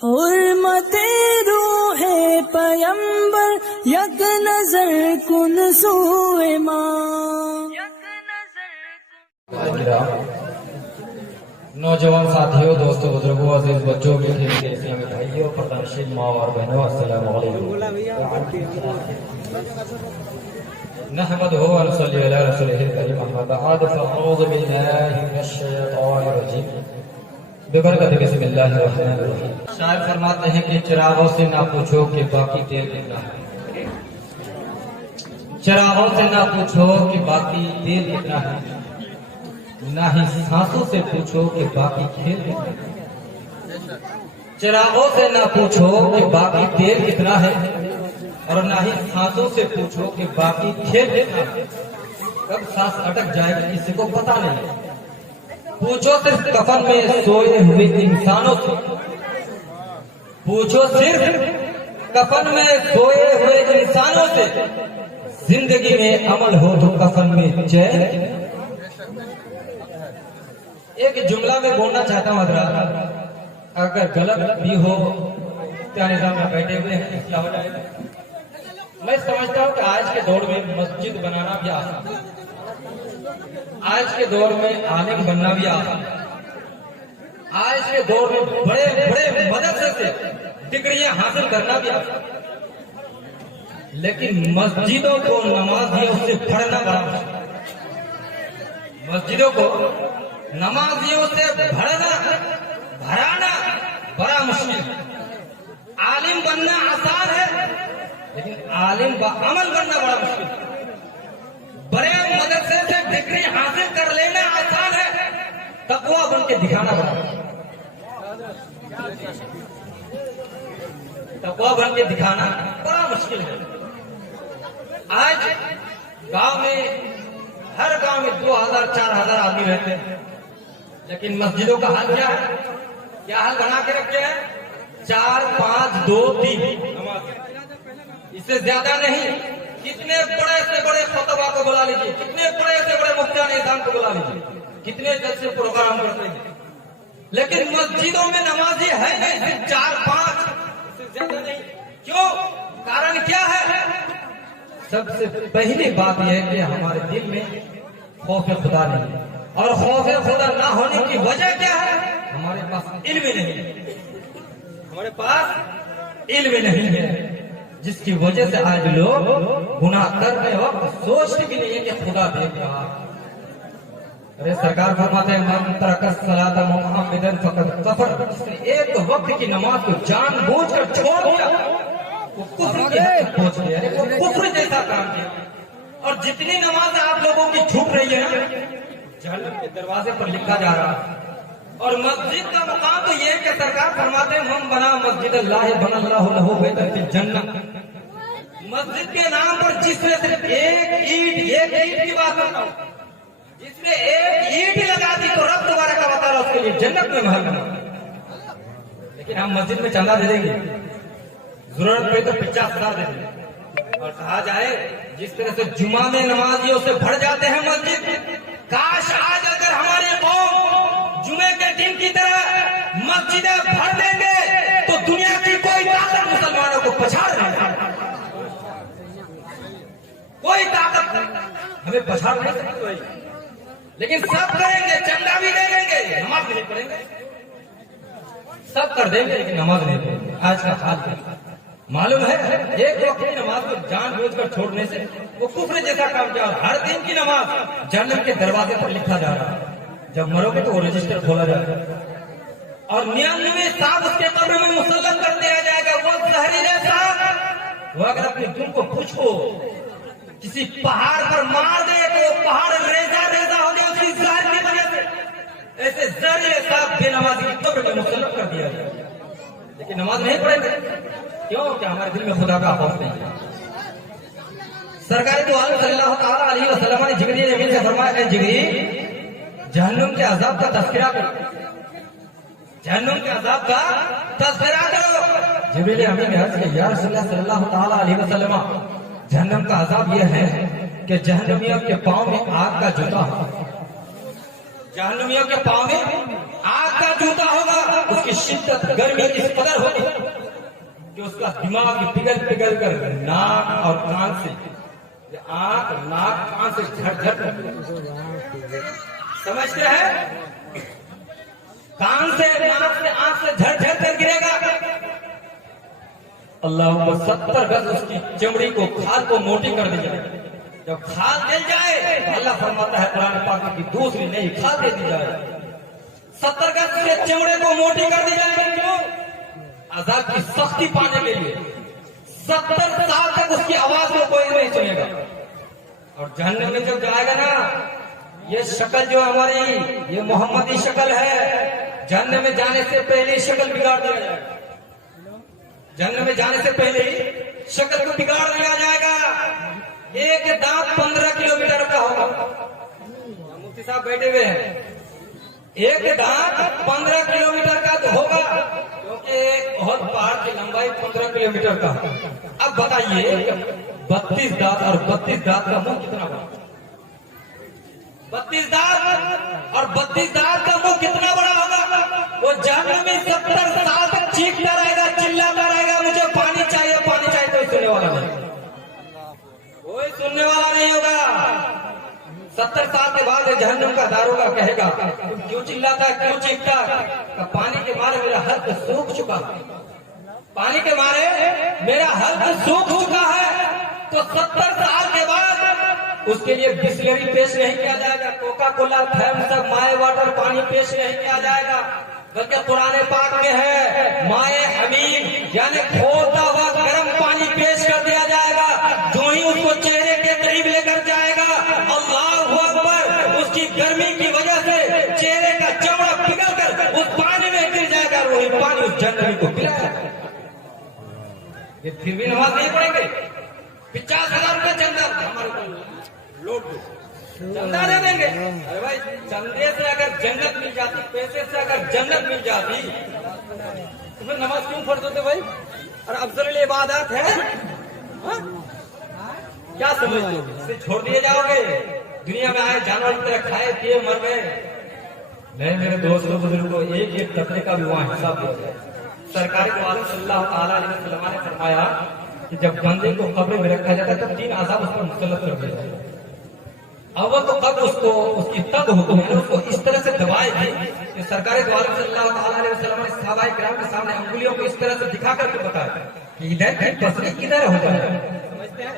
हुर्मते रूहे पैगंबर यक नजर कुन सूए माँ। नौजवान साथियों, दोस्तों, बुजुर्गों, अजीज बच्चों, मीठे मीठे इस्लामी भाइयों, प्रतापशील माँ और बहनों, अस्सलाम वालेकुम। नहमदुहु व नसल्ली अला रसूलिहिल करीम, अम्मा बअद, फअऊज़ु बिल्लाहि मिनश शैतानिर रजीम, बिबरकत बिस्मिल्लाहिर रहमानिर रहीम। शायर फरमाते हैं कि चिरागों से ना पूछो कि बाकी तेल कितना है, चिरागों से ना पूछो कि बाकी तेल कितना है, ना ही सांसों से पूछो कि बाकी खेल कितना है। चिरागों से ना पूछो कि बाकी तेल कितना है, और ना ही सांसों से पूछो कि बाकी खेल कितना है। कब सांस अटक जाएगी किसी को पता नहीं। पूछो सिर्फ कफन में सोए हुए इंसानों से, पूछो सिर्फ कफन में सोए हुए इंसानों से, जिंदगी में अमल हो तो कफन में चैन। एक जुमला में बोलना चाहता हूँ हजरात, अगर गलत भी हो क्या निजाम में बैठे हुए हैं क्या हो जाएगा। मैं समझता हूँ कि आज के दौर में मस्जिद बनाना भी आसान है, आज के दौर में आलिम बनना भी आसान है, आज के दौर में बड़े बड़े मदरसे से डिग्रियां हासिल करना भी आसान है, लेकिन मस्जिदों को नमाजियों से पढ़ना बड़ा मुश्किल है। मस्जिदों को नमाजियों से भराना बड़ा मुश्किल है। आलिम बनना आसान है, लेकिन आलिम व अमल बनना बड़ा मुश्किल है। बड़े मदरसे से डिग्री हासिल कर लेना आसान है, तकवा बन के दिखाना बड़ा मुश्किल है। तकवा बन के दिखाना बड़ा मुश्किल है। आज गांव में, हर गांव में 2000-4000 आदमी रहते हैं, लेकिन मस्जिदों का हाल क्या है? क्या हाल बना के रखे हैं? 4, 5, 2, 3 नमाज, इससे ज्यादा नहीं। कितने बड़े से बड़े खुतबा को बुला लीजिए, कितने बड़े से बड़े मुफ्तियान निजाम को बुला लीजिए, कितने जलसे प्रोग्राम करते हैं, लेकिन मस्जिदों में नमाजी है नहीं, सिर्फ 4, 5, इससे ज्यादा नहीं। क्यों? कारण क्या है? सबसे पहली बात यह है कि हमारे दिल में खौफ खुदा नहीं है, और खौफ खुदा ना होने की वजह क्या है? हमारे पास इल्म नहीं है, हमारे पास इल्म नहीं है, जिसकी वजह से आज लोग गुनाह करने वक्त सोचते भी नहीं है कि खुदा देख रहा। अरे सरकार फरमाते हैं मन तरक सलात मुहम्मदन फकत कफर, जिसने एक वक्त की नमाज को जानबूझकर छोड़ दिया वो कुफ्र के हद तक पहुंच गया, वो कुफ्र जैसा काम किया। और जितनी नमाज आप लोगों की छूट रही है ना, जहन्नम के दरवाजे पर लिखा जा रहा है। और मस्जिद का मुकाम तो ये है कि सरकार फरमाते हैं हम बना मस्जिद अल्लाह बनल्लाहु लहु बैतन फिल जन्नह। मस्जिद के नाम पर जिसने सिर्फ एक ईंट की बात करता हूँ, जिसने एक ईंट लगा दी तो रब दोबारा का बता रहा उसके लिए जन्नत में महल बना। लेकिन हम मस्जिद में चंदा दे देंगे, जरूरत पड़े तो 50,000 दे देंगे। और कहा जाए जिस तरह से जुमा में नमाजियों से भर जाते हैं मस्जिद, काश आज अगर हमारे कौम जुमे के दिन की तरह मस्जिदें भर देंगे तो दुनिया की कोई ताकत मुसलमानों को पछाड़ नहीं सकती, कोई ताकत हमें पछाड़ नहीं सकती। लेकिन सब करेंगे, चंदा भी दे देंगे, नमाज भी नहीं पढ़ेंगे, सब कर देंगे लेकिन नमाज नहीं पढ़ेंगे। आज का हाल मालूम है, एक वक्त की नमाज को जानबूझकर छोड़ने से वो कुफ्र जैसा काम किया। हर दिन की नमाज जन्नत के दरवाजे पर लिखा जा रहा है, जब मरोगे तो वो रजिस्टर खोला जाएगा और 99 सांप उसके कब्र में मुसल्लम कर दिया जाएगा। वो जहरीले सांप, वो अगर अपने दिल को पूछो किसी पहाड़ पर मार दे तो वो पहाड़ रेजा रेजा हो गया उसकी जहर की वजह से। ऐसे जहरीले सांप बेनमाजी की कब्र में मुसल्लम कर दिया जाएगा, लेकिन नमाज नहीं पढ़ेंगे। क्यों? कि हमारे दिल में खुदा का खौफ नहीं है। सरकार तो आलम सल्लल्लाहु ताला अलैहि वसल्लम ने जिब्रील अमीन से फरमाया है, जिब्रील जहन्नुम के अजाब का तज़किरा करो, जहन्नुम के अजाब का तज़किरा करो। जिब्रील अमीन ने अर्ज़ किया, या रसूलल्लाह सल्लल्लाहु ताला अलैहि वसल्लम, जहन्नुम का अजाब यह है कि जहन्नमियों के पांव में आग का जूता हो, जहन्नमियों के पाँव में आग का जूता होगा। उसकी शिद्दत गर्मी इस कदर होगी कि उसका दिमाग पिघल पिघल कर नाक और कान से, आंख नाक कान से झट समझते हैं, कान से नाक से आंख से झट कर गिरेगा। अल्लाह को 70 गज उसकी चमड़ी को, खाल को मोटी कर दी जाए। जब खाल दे जाए तो अल्लाह फरमाता है कुरान पाक की दूसरी नई खाल दे दी जाए। 70 गज से चमड़े को मोटी कर दी जाए। क्यों? अजाब की सख्ती पाने के लिए। 70 साल तक उसकी आवाज को कोई नहीं सुनेगा। और जहन्नम में जब जाएगा ना, ये शक्ल जो हमारी ये मोहम्मदी शक्ल है, जहन्नम में जाने से पहले शक्ल बिगाड़ दिया जाएगा। जहन्नम में जाने से पहले शक्ल को बिगाड़ दिया जाएगा। एक दांत 15 किलोमीटर का होगा। मुफ्ती साहब बैठे हुए हैं। एक दांत 15 किलोमीटर का तो होगा, क्योंकि एक बहुत पहाड़ की लंबाई 15 किलोमीटर का। अब बताइए 32 दांत और 32 दांत का मुंह कितना बड़ा? 32 दांत और 32 दांत का मुंह कितना बड़ा होगा? वो जहन्नम में 70 साल तक चीखता रहेगा, चिल्लाता रहेगा, मुझे पानी चाहिए, पानी चाहिए। कोई सुनने वाला नहीं, कोई सुनने वाला नहीं होगा। 70 साल के बाद जहन्नम का दारोगा कहेगा, तुम क्यों चिल्लाता, क्यों चीखता? पानी के मारे मेरा हल्क सूख चुका है, पानी के मारे मेरा हल्क सूख चुका है। तो 70 साल के बाद उसके लिए बिस्लरी पेश नहीं किया जाएगा, कोका कोला, थम्स अप, माए वाटर पानी पेश नहीं किया जाएगा, बल्कि कुरान पाक में है माए हमीम, यानी खोलता हुआ गर्म पानी पेश कर दिया जाएगा। जो ही उसको चेहरे के करीब लेकर जाएगा, अल्लाहू अकबर, उसकी गर्मी की वजह से चेहरे का चमड़ा पिघल कर उस पानी में गिर जाएगा। वही पानी उस जहन्नमी को पिलाएगा। ये फिर भी नमाज नहीं पढ़ेंगे। 50,000 रुपये चंदा हमारे लोड चंदा दे देंगे। अरे भाई, चंदे से अगर जन्नत मिल जाती, पैसे से अगर जन्नत मिल जाती, तो फिर नमाज क्यों पढ़ते थे भाई? और अफजल इबादत है, क्या समझते हो? इसे छोड़ दिए जाओगे? दुनिया में आए जानवर की तरह खाए पिए मर गए? नहीं मेरे दोस्तों बुजुर्गों, एक कतरे का भी वहां हिसाब दिया जाए। सरकारी को आलम सल्लल्लाहु अलैहि वसल्लम ने फरमाया कि जब बंदे को कब्र में रखा जाता है तो 3 आज़ाब उस पर मुसल्लत कर दिया जाता है। अव्वल तो कब्र उसको, उसकी तब हुक्म है उसको इस तरह से दबाएगी कि सरकारी को आलम सल्लल्लाहु अलैहि वसल्लम ने सहाबाए किराम के सामने अंगुलियों को इस तरह से दिखा करके बताया कि इधर की पसली किधर हो जाए, समझते हैं?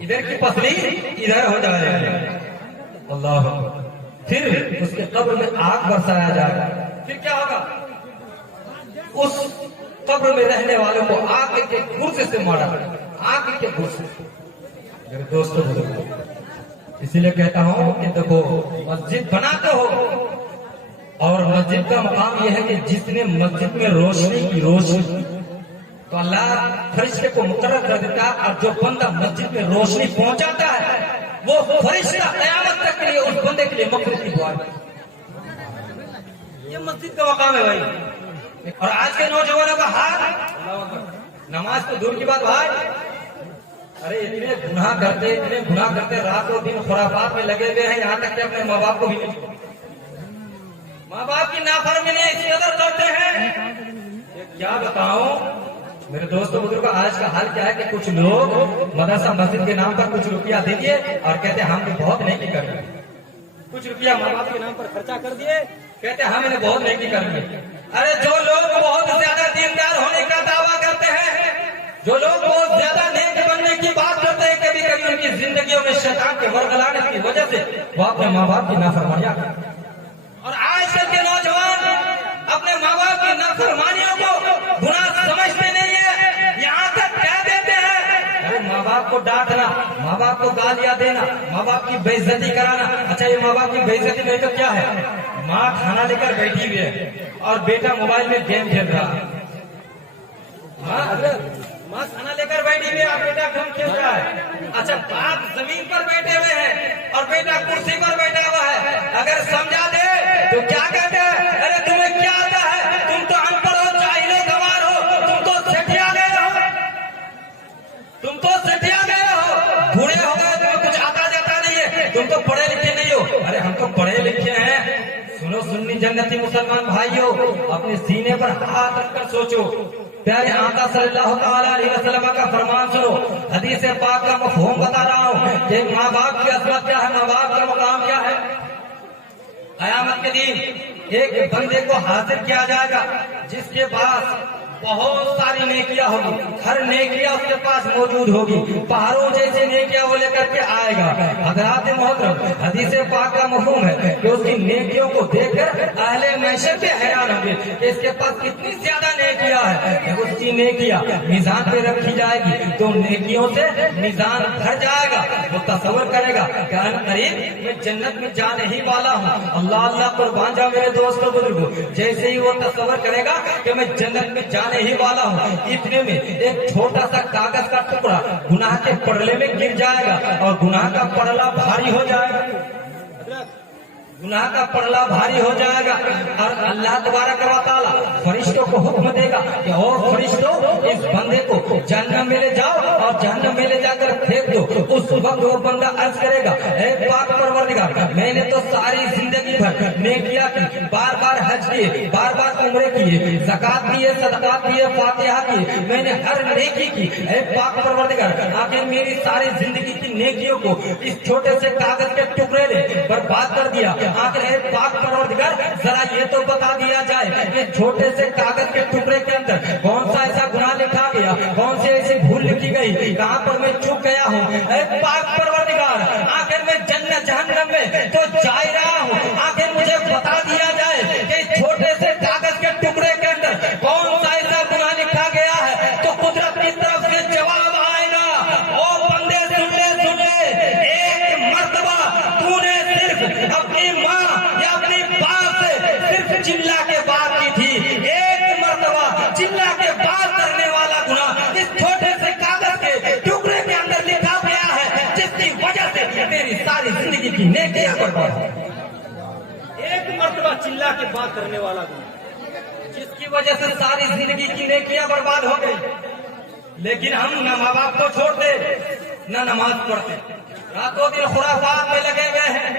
इधर की पसली इधर हो जाए। अल्लाह। फिर उसके कब्र में आग बरसाया जाएगा। फिर क्या होगा? उस कब्र में रहने वालों को आग के गुस्से से मारा, आग के गुस्से से। मेरे दोस्तों इसीलिए कहता हूं कि देखो, मस्जिद बनाते हो और मस्जिद का मकाम यह है कि जिसने मस्जिद में रोशनी की रोशनी, तो अल्लाह फरिश्ते को मुकर्रर कर देता है। और जो बंदा मस्जिद में रोशनी पहुंचाता है, वो फरिश्ता क़यामत तक के लिए उस बंदे के लिए मग़फ़िरत की दुआ करता है। ये मस्जिद का मकाम है भाई। और आज के नौजवानों का हाल, नमाज तो दूर की बात भाई, अरे इतने गुनाह करते रातों दिन खुराफात में लगे हुए हैं, यहाँ तक कि अपने माँ बाप को भी नहीं, माँ बाप की नाफरमानी इसी कदर करते हैं। क्या बताऊं मेरे दोस्तों बुजुर्गों, आज का हाल क्या है कि कुछ लोग मदरसा मस्जिद के नाम पर कुछ रुपया दे दिए और कहते हम भी बहुत नेकी कर दिए। कुछ रुपया माँ बाप के नाम पर खर्चा कर दिए, कहते हम इन्हें बहुत नेकी कर दिए। अरे जो लोग बहुत ज्यादा दीनदार होने का दावा करते हैं, जो लोग बहुत ज्यादा नेक बनने की बात करते हैं, कभी कभी उनकी जिंदगियों में शैतान के वरगलाने की वजह से वो अपने माँ बाप की नाफरमानियां करते हैं। और आजकल के नौजवान अपने माँ बाप की नाफरमानियों को गुनाह समझते नहीं है, यहाँ तक कह देते हैं अरे माँ बाप को डांटना, माँ बाप को गालियां देना, माँ बाप की बेइज्जती कराना। अच्छा, ये माँ बाप की बेइज्जती नहीं तो क्या है? माँ खाना लेकर बैठी हुई है और बेटा मोबाइल में गेम खेल रहा है। माँ खाना लेकर बैठी हुई है और बेटा गेम खेल रहा है। अच्छा, बाप जमीन पर बैठे हुए हैं और बेटा कुर्सी पर बैठा हुआ है। अगर समझा दे तो क्या कहते हैं? अरे तुम्हें क्या आता है? तुम तो अनपढ़ हो, जाहिल हो, गंवार हो, तुम तो सेठिया गए हो, तुम तो सेठिया गए हो, बूढ़े हो गए, तुम्हें कुछ आता जाता नहीं है, तुम तो पढ़े लिखे नहीं हो। अरे हम तो पढ़े लिखे मेहनती मुसलमान भाइयों, अपने सीने पर हाथ रखकर सोचो, प्यारे आका सल्लल्लाहु अलैहि वसल्लम का फरमान सुनो। हदीस पाक का मफहूम बता रहा हूँ कि माँ बाप की अज़मत क्या है, माँ बाप का मुकाम क्या है। क़यामत के दिन एक बंदे को हाजिर किया जाएगा जिसके पास बहुत सारी नेकियां होगी, हर नेकियां उसके पास मौजूद होगी, पहाड़ों जैसे नेकियां वो लेकर के आएगा। हज़रात मोहतरम, हदीस पाक का मफ़हूम है कि उसकी नेकियों को देखकर अहले महशर पे हैरान होंगे कि इसके पास कितनी ज्यादा नेकियां है। जब उसकी नेकियां मीज़ान पे रखी जाएगी तो नेकियों से मीज़ान भर जाएगा। वो तसव्वुर करेगा कि अनक़रीब मैं जन्नत में जाने ही वाला हूँ। अल्लाह अल्लाह कुर्बान जाओ मेरे दोस्तों बुजुर्गों, जैसे ही वो तसव्वुर करेगा कि मैं जन्नत में जाने ही वाला हूँ, इतने में एक छोटा सा कागज का टुकड़ा गुनाह के पड़ले में गिर जाएगा और गुनाह का पड़ला भारी हो जाएगा, गुनाह का पड़ला भारी हो जाएगा। और अल्लाह तबारक व तआला फरिश्तों को हुक्म देगा कि ओ फरिश्तों, इस बंदे को जहन्नम में ले जाओ और जहन्नम में ले जाकर फेंक दो। उस वक्त वो बंदा अर्ज करेगा, ऐ पाक परवरदिगार, मैंने तो सारी जिंदगी भर नेकियां की, बार बार हज किए, बार बार उम्रे किए, ज़कात दिए, सदक़ात दिए, फातिहा किए, मैंने हर नेकी की। ऐ पाक परवरदिगार, आखिर मेरी सारी जिंदगी की नेकियों को इस छोटे से कागज के टुकड़े ने बर्बाद कर दिया। आखिर है पाक परवरदिगार, जरा ये तो बता दिया जाए कि छोटे से कागज के टुकड़े के अंदर कौन सा ऐसा गुनाह लिखा गया, कौन सी ऐसी भूल लिखी गई, कहाँ पर मैं चूक गया हूँ। पाक परवरदिगार, आखिर मैं जन्नत जहन्नम में तो जा ही रहा हूँ, आखिर मुझे बता दिया जाए कि छोटे से कागज के टुकड़े के अंदर कौन सा ऐसा गुनाह लिखा गया है। तो कुदरत की तरफ से जवाब आएगा, ओ बंदे सुन ले, एक मर्तबा तूने सिर्फ अपनी माँ या अपनी बाप से सिर्फ चिल्ला के बात की थी, एक मर्तबा चिल्ला के बात करने वाला गुनाह इस छोटे से कागज के टुकड़े के अंदर लिखा गया है, जिसकी वजह से मेरी सारी जिंदगी की नेकियां बर्बाद हो। एक मर्तबा चिल्ला के बात करने वाला गुनाह, जिसकी वजह से सारी जिंदगी की नेकियां बर्बाद हो गई। लेकिन हम न माँ बाप को छोड़ते, न नमाज पढ़ते, रातों दिन खुराफात में लगे हुए हैं।